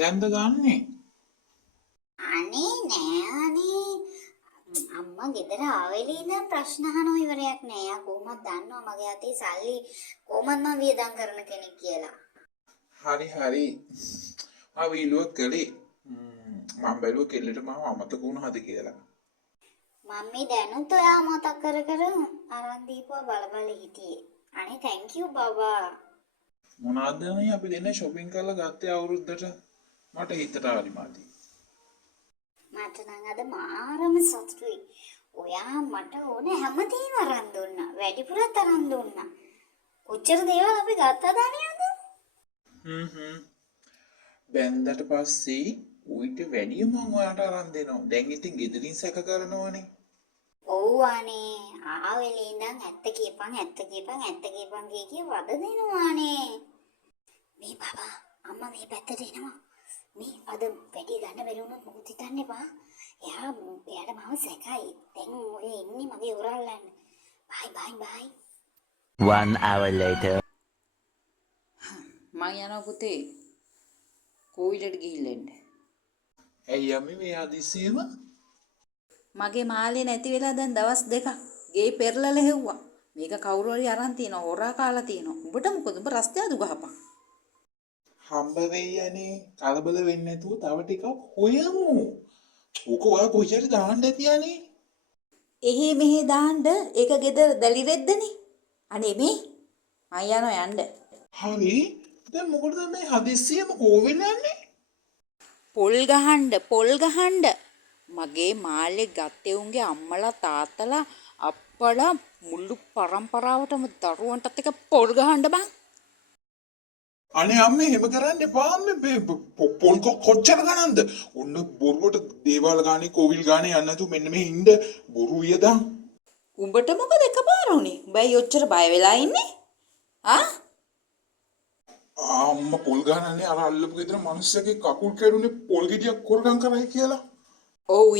දැන්ද ගන්නෙ? අනේ නෑ අනේ අම්මා ගෙදර ආවෙලේ ඉඳන් ප්‍රශ්න අහනව ඉවරයක් නෑ. යා කොහොමද දන්නවා මගේ අතේ සල්ලි කොහොමද මම වියදම් කරන කෙනෙක් කියලා. හරි. මම වීලුව කළේ. මම බැලුව කෙල්ලට මාව අමතක වුණාද කියලා. මම මේ දැනුත් ඔයා මතක් කර අරන් දීපුවා බල හිටියේ. අනේ thank you බබා. මොනවද මේ අපි දෙන්නේ shopping කරලා ගත්තේ අවුරුද්දට? මට හිතට හරි මදි. මට නම් අද මාරම සතුටුයි. ඔයා මට ඕන හැමදේම අරන් දුන්නා. වැඩිපුරත් අරන් දුන්නා. කොච්චර දේවල් අපි ගත්තද අනියද? බැන්දට පස්සේ ඌට වැඩිය මම ඔයාට අරන් දෙනවා. දැන් ඉතින් ගෙදරින් සැක කරනවනේ. ඔව් අනේ ආවෙලේ ඉඳන් ඇත්ත කියපන් කිය වද දෙනවානේ. මේ බබා අම්මා මේ පැත්තට එනවා. මේ අද වැඩි ගන්න බැරි වුණොත් මොකද හිතන්නේ බා? එයාට මම සැකයි. දැන් ඔය ඉන්නේ මගේ උරල්ලන්න. බයි. 1 hour later. මං යනවා පුතේ. කෝවිලට ගිහිල්ලා එන්න. ඇයි යමි මේ හදිසියෙම? මගේ මාළේ නැති වෙලා දැන් දවස් දෙකක්. ගේ පෙරලලා හෙව්වා. මේක කවුරු හරි අරන් තියනවා. හොරා කාලා තියනවා. උඹට මොකද? උඹ රස්තිය අදු ගහපන්. හම්බ වෙයි යන්නේ. කලබල වෙන්නේ නැතුව තව ටිකක් හොයමු. ඕක ඔයා කොහෙද දාන්න ඇතියනේ? එහි මෙහි දාන්න ඒක ගෙදර දැලි රෙද්දනේ. අනේ මේ මං යනවා යන්න. හරි. දැන් මොකටද මේ හදිස්සියම කෝවිල යන්නේ? පොල් ගහන්න. මගේ මාළේ ගත්තේ උන්ගේ අම්මලා තාත්තලා අප්පලා මුළු පරම්පරාවටම දරුවන්ටත් එක පොල් ගහන්න බං. අනේ අම්මේ එහෙම කරන්න එපා අම්මේ. පොල් කොච්චර ගණන්ද? ඔන්න බොරුවට දේවාල ගානේ කෝවිල් ගානේ යන්න නැතුව මෙන්න මේ ඉන්න බොරු වියදම්. උඹට මොකද එකපාර උනේ? උඹයි ඔච්චර බය වෙලා ඉන්නේ? අම්මා පොල් ගහනනේ අර අල්ලපු ගෙදර මිනිස්සුගේ කකුල් කැඩුනේ පොල් ගෙඩියක් කොරගම් කරයි කියලා. ඔව්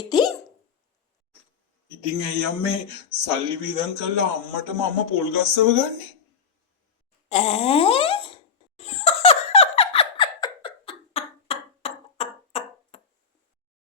ඉතින් ඇයි අම්මේ සල්ලි වීදම් කළා අම්මටම අම්මා පොල් ගස්සව ගන්නේ? ඈ